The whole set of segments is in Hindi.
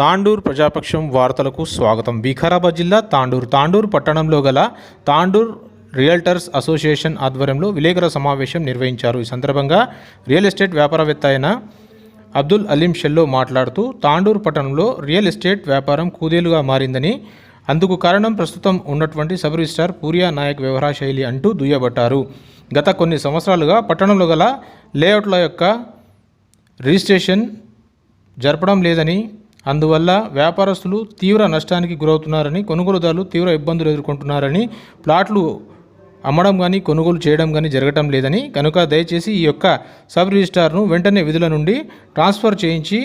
తాండూర్ ప్రజాపక్షం వార్తలకు స్వాగతం. వికారాబాద్ జిల్లా తాండూర్ పట్టణంలో గల తాండూర్ రియల్టర్స్ అసోసియేషన్ ఆధ్వర్యంలో విలేకరుల సమావేశం నిర్వహించారు. ఈ సందర్భంగా రియల్ ఎస్టేట్ వ్యాపారవేత్త అయిన అబ్దుల్ అలీం షెల్లో మాట్లాడుతూ తాండూర్ పట్టణంలో రియల్ ఎస్టేట్ వ్యాపారం కుదేలుగా మారిందని, అందుకు కారణం ప్రస్తుతం ఉన్నటువంటి సబ్ రిజిస్ట్రార్ పూరియా నాయక్ వ్యవహార శైలి అంటూ దుయ్యబట్టారు. గత కొన్ని సంవత్సరాలుగా పట్టణంలో గల లేఅవుట్ల యొక్క రిజిస్ట్రేషన్ జరపడం లేదని, అందువల్ల వ్యాపారస్తులు తీవ్ర నష్టానికి గురవుతున్నారని, కొనుగోలుదారులు తీవ్ర ఇబ్బందులు ఎదుర్కొంటున్నారని, ప్లాట్లు అమ్మడం కానీ కొనుగోలు చేయడం కానీ జరగటం లేదని, కనుక దయచేసి ఈ యొక్క సబ్ రిజిస్ట్రార్ను వెంటనే విధుల నుండి ట్రాన్స్ఫర్ చేయించి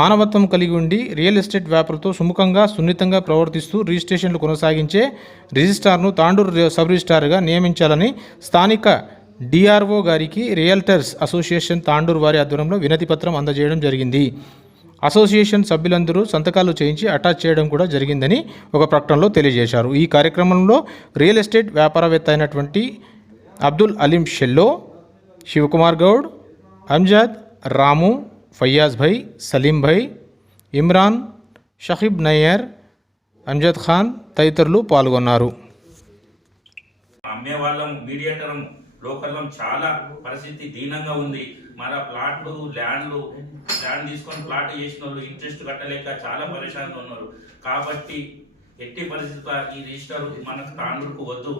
మానవత్వం కలిగి ఉండి రియల్ ఎస్టేట్ వ్యాపారంతో సుముఖంగా సున్నితంగా ప్రవర్తిస్తూ రిజిస్ట్రేషన్లు కొనసాగించే రిజిస్ట్రార్ను తాండూర్ సబ్ రిజిస్ట్రార్గా నియమించాలని స్థానిక డిఆర్ఓ గారికి రియల్టర్స్ అసోసియేషన్ తాండూర్ వారి ఆధ్వర్యంలో వినతి పత్రం అందజేయడం జరిగింది. అసోసియేషన్ సభ్యులందరూ సంతకాలు చేయించి అటాచ్ చేయడం కూడా జరిగిందని ఒక ప్రకటనలో తెలియజేశారు. ఈ కార్యక్రమంలో రియల్ ఎస్టేట్ వ్యాపారవేత్త అయినటువంటి అబ్దుల్ అలీం షెల్లో, శివకుమార్ గౌడ్, అంజద్, రాము, ఫయ్యాజ్ భాయ్, సలీం భాయ్, ఇమ్రాన్, షహీబ్ నయ్యర్, అంజద్ ఖాన్ తదితరులు పాల్గొన్నారు. లోకల్లో చాలా పరిస్థితి దీనంగా ఉంది. మన ల్యాండ్ తీసుకొని ప్లాట్ చేసిన వాళ్ళు ఇంట్రెస్ట్ కట్టలేక చాలా పరేషాన్గా ఉన్నారు. కాబట్టి ఎట్టి పరిస్థితుల్లో ఈ రిజిస్టర్ మనకు తాండూరుకు వద్దు.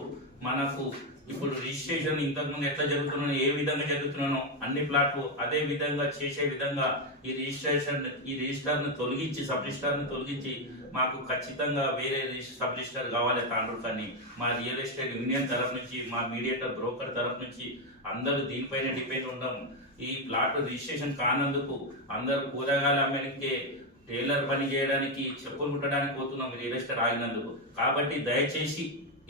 మనకు ఇప్పుడు రిజిస్ట్రేషన్ ఇంతకుముందు ఎట్లా జరుగుతున్నానో, ఏ విధంగా జరుగుతున్నానో అన్ని ప్లాట్లు అదే విధంగా చేసే విధంగా ఈ రిజిస్టర్ని తొలగించి, సబ్ రిజిస్టర్ని తొలగించి మాకు ఖచ్చితంగా వేరే సబ్ రిజిస్టర్ కావాలి తాండూరు. కానీ మా రియల్ ఎస్టేట్ యూనియన్ తరఫు నుంచి, మా మీడియేటర్ బ్రోకర్ తరఫు నుంచి అందరూ దీనిపైన డిపెండ్ ఉంటాం. ఈ ప్లాట్ రిజిస్ట్రేషన్ కానందుకు అందరూ కూరగాయలు అమ్మడానికి, టైలర్ పని చేయడానికి, చెప్పులు కుట్టడానికి పోతున్నాం రియల్ ఎస్టేట్ ఆగినందుకు. కాబట్టి దయచేసి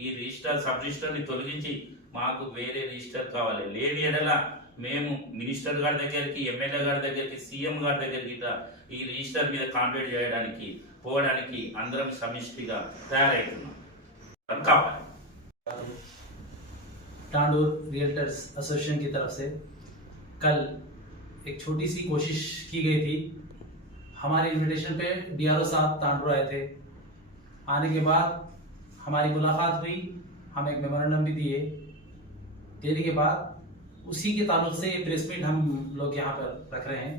ఈ రిజిస్టర్ సబ్ రిజిస్టర్ని తొలగించి మాకు వేరే రిజిస్టర్ కావాలి. లేని ఎడల మేము మినిస్టర్ గారి దగ్గరికి, ఎమ్మెల్యే గారి దగ్గరికి, సీఎం గారి దగ్గరికి ఈ రిజిస్టర్ మీద కాంప్లైంట్ చేయడానికి పోవడానికి అందరం సమిష్టిగా తయారవుతున్నాం. కావాలి. तांडूर रियल्टर्स एसोसिएशन की तरफ से कल एक छोटी सी कोशिश की गई थी. हमारे इनविटेशन पे डीआरओ साहब तांडूर आए थे. आने के बाद हमारी मुलाकात हुई, हम एक मेमोरेंडम भी दिए. देने के बाद उसी के ताल्लुक से ये प्रेस मीट हम लोग यहाँ पर रख रहे हैं.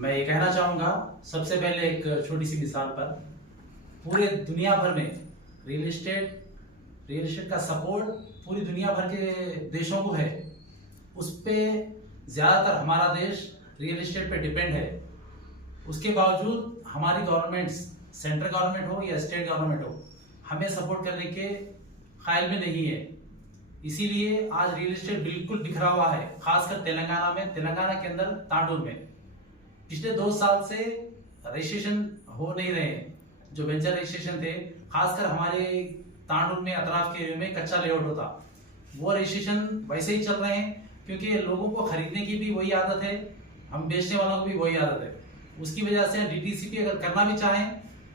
मैं ये कहना चाहूँगा, सबसे पहले एक छोटी सी मिसाल पर, पूरे दुनिया भर में रियल एस्टेट का सपोर्ट पूरी दुनिया भर के देशों को है. उस पे ज़्यादातर हमारा देश रियल एस्टेट पे डिपेंड है. उसके बावजूद हमारी गवर्नमेंट्स, सेंट्रल गवर्नमेंट हो या स्टेट गवर्नमेंट हो, हमें सपोर्ट करने के ख्याल में नहीं है. इसीलिए आज रियल एस्टेट बिल्कुल बिखरा हुआ है, खासकर तेलंगाना के अंदर तांडूर में. पिछले 2 साल से रजिस्ट्रेशन हो नहीं रहे हैं. जो वेंचर रजिस्ट्रेशन थे, खासकर हमारे तांडूर में अतराफ के एरिया में कच्चा लेआउट होता, वो रजिस्ट्रेशन वैसे ही चल रहे हैं क्योंकि लोगों को खरीदने की भी वही आदत है, हम बेचने वालों को भी वही आदत है. उसकी वजह से डीटीसीपी अगर करना भी चाहें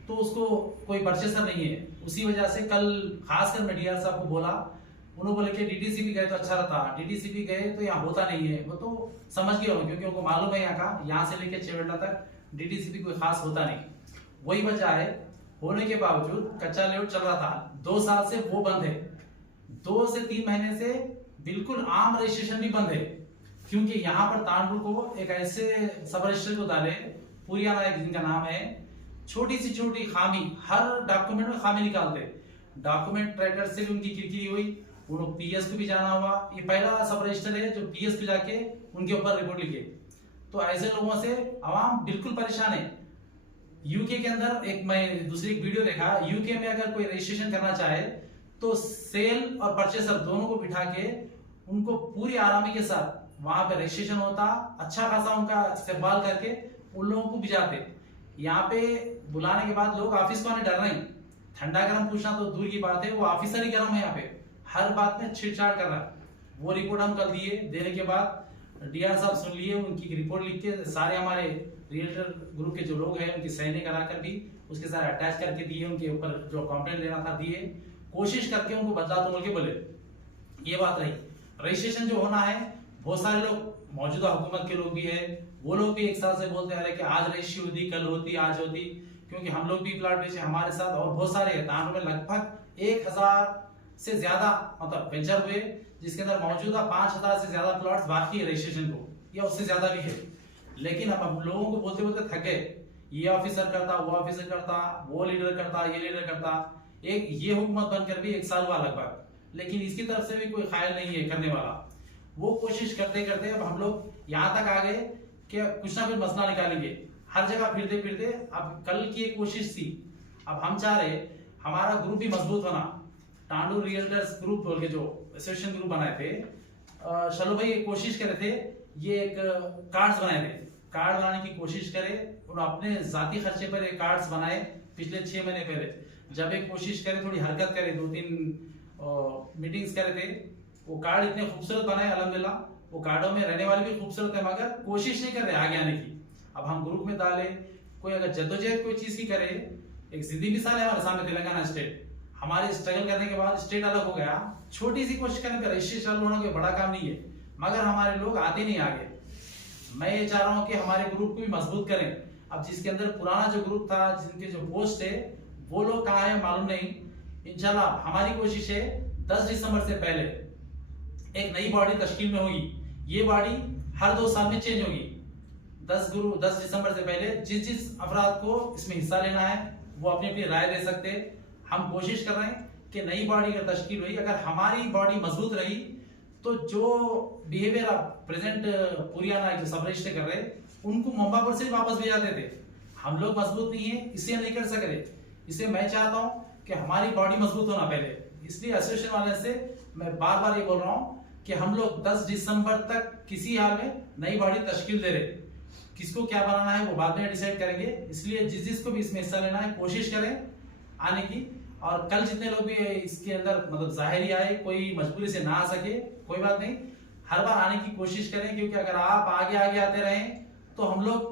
तो उसको कोई परचेसर नहीं है. उसी वजह से कल खासकर मैं डीआर साहब को बोला, उन्होंने बोले कि डीटीसीपी गए तो अच्छा रहता. डीटीसीपी गए तो यहाँ होता नहीं है. वो तो समझ गए होंगे क्योंकि उनको मालूम है यहाँ से लेकर चेवेटा तक डीटीसीपी कोई खास होता नहीं. वही वजह है. होने के बावजूद कच्चा लेआउट चल रहा था, 2 साल से वो बंद है. 2 से 3 महीने से बिल्कुल आम रजिस्ट्रेशन भी बंद है. क्योंकि यहाँ पर तांडूर को एक ऐसे सब रजिस्टर को डाले, पूरिया नायक जिनका नाम है, छोटी सी छोटी खामी, हर डॉक्यूमेंट में खामी निकालते. डॉक्यूमेंट ट्रैकर से भी उनकी किरकिरी हुई, उनको पीएस को भी जाना हुआ. ये पहला सब रजिस्टर है जो पीएस को जाके उनके ऊपर रिपोर्ट लिखे. तो ऐसे लोगों से आवाम बिल्कुल परेशान है. यूके के अंदर मैं दूसरी एक वीडियो देखा, यूके में अगर कोई रजिस्ट्रेशन करना चाहे तो सेल और परचेसर दोनों को बिठा के उनको पूरी आरामी के साथ वहां पे रजिस्ट्रेशन होता, अच्छा खासा उनका इस्तेमाल करके उन लोगों को भिजाते. यहाँ पे बुलाने के बाद लोग ऑफिस को आने डर रहे हैं. ठंडा गर्म पूछना तो दूर की बात है, वो ऑफिसर ही गर्म है. यहाँ पे हर बात में छेड़छाड़ कर रहा है. वो रिपोर्ट हम कल दिए. देने के बाद डीआर साहब सुन लिए, उनकी रिपोर्ट लिख के सारे हमारे रियल्टर ग्रुप के जो लोग हैं उनकी साइन कराकर भी उसके साथ अटैच करके दिए. उनके ऊपर जो कंप्लेंट लेना था दिए. कोशिश करके उनको बदला तो बोल के बोले. ये बात रही. रजिस्ट्रेशन जो होना है, बहुत सारे लोग मौजूदा हुकूमत के लोग भी है, वो लोग भी एक साल से बोलते आ रहे कि आज रजिस्ट्री होती, कल होती, आज होती, क्योंकि हम लोग भी प्लाट बेचे, हमारे साथ और बहुत सारे हैं। तांडूर में लगभग 1000 से ज्यादा मतलब वेंचर हुए, जिसके अंदर मौजूदा 5000 से ज्यादा प्लॉट्स बाकी है रजिस्ट्रेशन को, या उससे ज्यादा भी है। लेकिन अब हम लोगों को बोलते बोलते थक गए, ये ऑफिसर करता, वो ऑफिसर करता, वो लीडर करता, ये लीडर करता। एक ये हुकूमत बनकर भी 1 साल हुआ लगभग, लेकिन इसकी तरफ से भी कोई ख्याल नहीं है करने वाला। वो कोशिश करते करते अब हम लोग यहाँ तक आ गए कि कुछ ना कुछ मसला निकालेंगे, हर जगह फिरते फिरते। अब कल की एक कोशिश थी, अब हम चाह रहे हमारा ग्रुप भी मजबूत होना। तांडूर रियल्टर्स ग्रुप बोल के जो एसोसिएशन ग्रुप बनाए थे, शलो भाई कोशिश करे थे, ये एक कार्ड्स बनाए थे, कार्ड बनाने की कोशिश करे और अपने जाती खर्चे पर एक कार्ड्स बनाए पिछले 6 महीने पहले। जब एक कोशिश करे, थोड़ी हरकत करे, 2-3 मीटिंग्स करे थे, वो कार्ड इतने खूबसूरत बनाए अल्हम्दुलिल्लाह। वो कार्डों में रहने वाले भी खूबसूरत है, मगर कोशिश नहीं कर रहे आगे आने की। अब हम ग्रुप में डाले, कोई अगर जद्दोजहद कोई चीज की करे, एक जिंदी मिसाल है हमारे सामने तेलंगाना स्टेट, हमारे स्ट्रगल करने के बाद स्टेट अलग हो गया, छोटी सी कोशिश करने पर रजिस्ट्री चालू होना कोई बड़ा काम नहीं है, मगर हमारे लोग आते नहीं आगे। मैं ये चाह रहा हूँ कि हमारे ग्रुप को भी मजबूत करें। अब जिसके अंदर पुराना जो ग्रुप था, जिनके जो पोस्ट है, वो लोग कहाँ है मालूम नहीं। इंशाल्लाह हमारी कोशिश है 10 दिसंबर से पहले एक नई बॉडी तश्कील में होगी। ये बॉडी हर 2 साल में चेंज होगी। 10 दिसंबर से पहले जिस जिस अफराद को इसमें हिस्सा लेना है वो अपनी अपनी राय दे सकते हैं। हम कोशिश कर रहे हैं कि नई बॉडी का तश्कील हुई, अगर हमारी बॉडी मजबूत रही तो जो बिहेवियर आप प्रेजेंट पुरियाना जो सब रजिस्टर कर रहे, उनको मुंबापुर से वापस भेज जाते थे। हम लोग मजबूत नहीं है, इससे नहीं कर सक रहे। इसलिए मैं चाहता हूं कि हमारी बॉडी मजबूत होना पहले। इसलिए एसोसिएशन वाले से मैं बार बार ये बोल रहा हूं कि हम लोग 10 दिसंबर तक किसी हाल में नई बॉडी तश्कील दे रहे। किसको क्या बनाना है वो बाद में डिसाइड करेंगे। इसलिए जिस जिसको भी इसमें हिस्सा लेना है कोशिश करें आने की। और कल जितने लोग भी इसके अंदर मतलब जाहिर आए, कोई मजबूरी से ना आ सके, कोई बात नहीं, हर बार आने की कोशिश करें, क्योंकि अगर आप आगे आगे आते रहें तो हम लोग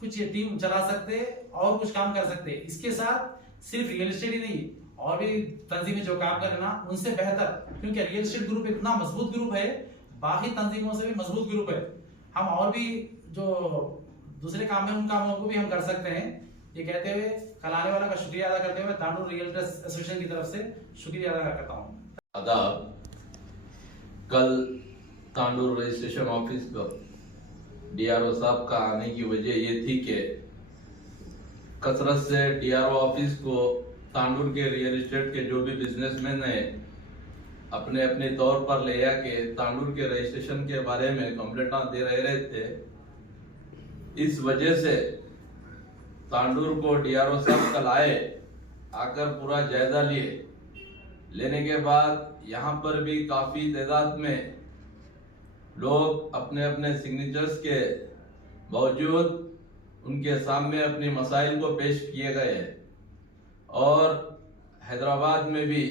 कुछ ये टीम चला सकते और कुछ काम कर सकते। इसके साथ सिर्फ रियल एस्टेट ही नहीं, और भी तंजीमें जो काम करें ना उनसे बेहतर, क्योंकि रियल एस्टेट ग्रुप इतना मजबूत ग्रुप है, बाकी तंजीमों से भी मजबूत ग्रुप है। हम और भी जो दूसरे काम है उन कामों को भी हम कर सकते हैं। ये कहते हुए कल आने वाला का शुक्रिया अदा करते हुए तांडूर रियल्टर्स एसोसिएशन की तरफ से शुक्रिया अदा करता हूँ। आदाब। कल तांडूर रजिस्ट्रेशन ऑफिस पर डीआरओ साहब का आने की वजह ये थी कि कसरत से डीआरओ ऑफिस को तांडूर के रियल एस्टेट के जो भी बिजनेसमैन है अपने अपने तौर पर ले आके तांडूर के रजिस्ट्रेशन के बारे में कंप्लेंट दे रहे थे। इस वजह से तांडूर को डीआरओ साहब कल आए, आकर पूरा जायजा लेने के बाद यहाँ पर भी काफी तादाद में लोग अपने अपने सिग्नेचर्स के बावजूद उनके सामने अपने मसाइल को पेश किए गए। और हैदराबाद में भी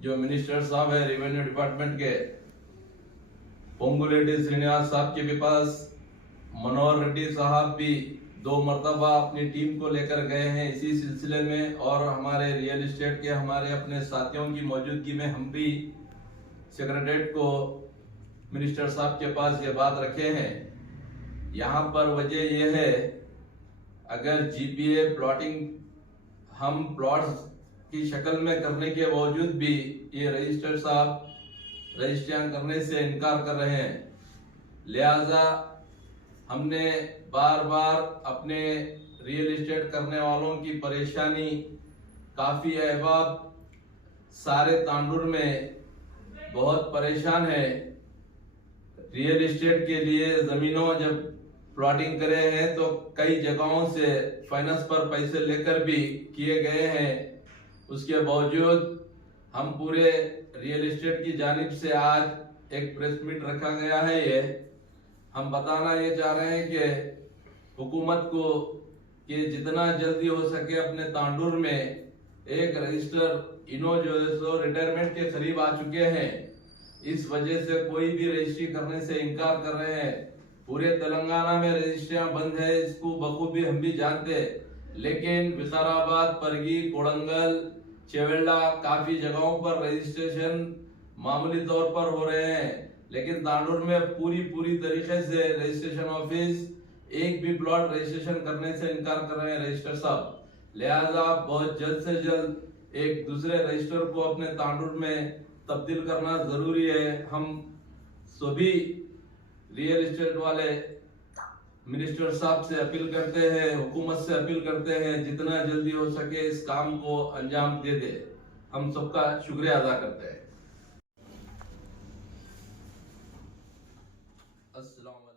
जो मिनिस्टर साहब है रेवेन्यू डिपार्टमेंट के, पोंगुलेटी श्रीनिवास साहब के भी पास मनोहर रेड्डी साहब भी 2 मरतबा अपनी टीम को लेकर गए हैं इसी सिलसिले में। और हमारे रियल एस्टेट के हमारे अपने साथियों की मौजूदगी में हम भी सेक्रेटरीट को मिनिस्टर साहब के पास ये बात रखे हैं। यहाँ पर वजह यह है, अगर जीपीए प्लॉटिंग हम प्लॉट्स की शक्ल में करने के बावजूद भी ये रजिस्टर साहब रजिस्ट्रियां करने से इनकार कर रहे हैं, लिहाजा हमने बार बार अपने रियल एस्टेट करने वालों की परेशानी काफी अहबाब सारे तांडूर में बहुत परेशान है। रियल एस्टेट के लिए जमीनों जब प्लॉटिंग करे हैं तो कई जगहों से फाइनेंस पर पैसे लेकर भी किए गए हैं। उसके बावजूद हम पूरे रियल एस्टेट की जानिब से आज एक प्रेस मीट रखा गया है। ये हम बताना ये चाह रहे हैं कि हुकूमत को कि जितना जल्दी हो सके अपने तांडूर में एक रजिस्टर इनो जो है सो रिटायरमेंट के करीब आ चुके हैं, इस वजह से कोई भी रजिस्ट्री करने से इनकार कर रहे हैं। पूरे तेलंगाना में रजिस्ट्रियां बंद है, इसको बखूबी हम भी जानते हैं, लेकिन विकाराबाद, परगी, कोडंगल, चेवेल्ला काफी जगहों पर रजिस्ट्रेशन मामूली तौर पर हो रहे हैं। लेकिन तांडूर में पूरी तरीके से रजिस्ट्रेशन ऑफिस एक भी प्लॉट रजिस्ट्रेशन करने से इनकार कर रहे हैं रजिस्टर साहब। लिहाजा बहुत जल्द से जल्द एक दूसरे रजिस्टर को अपने तांडुर में तब्दील करना जरूरी है। हम सभी रियल एस्टेट वाले मिनिस्टर साहब से अपील करते हैं, हुकूमत से अपील करते हैं, जितना जल्दी हो सके इस काम को अंजाम दे दे। हम सबका शुक्रिया अदा करते हैं। अस्सलाम वालेकुम।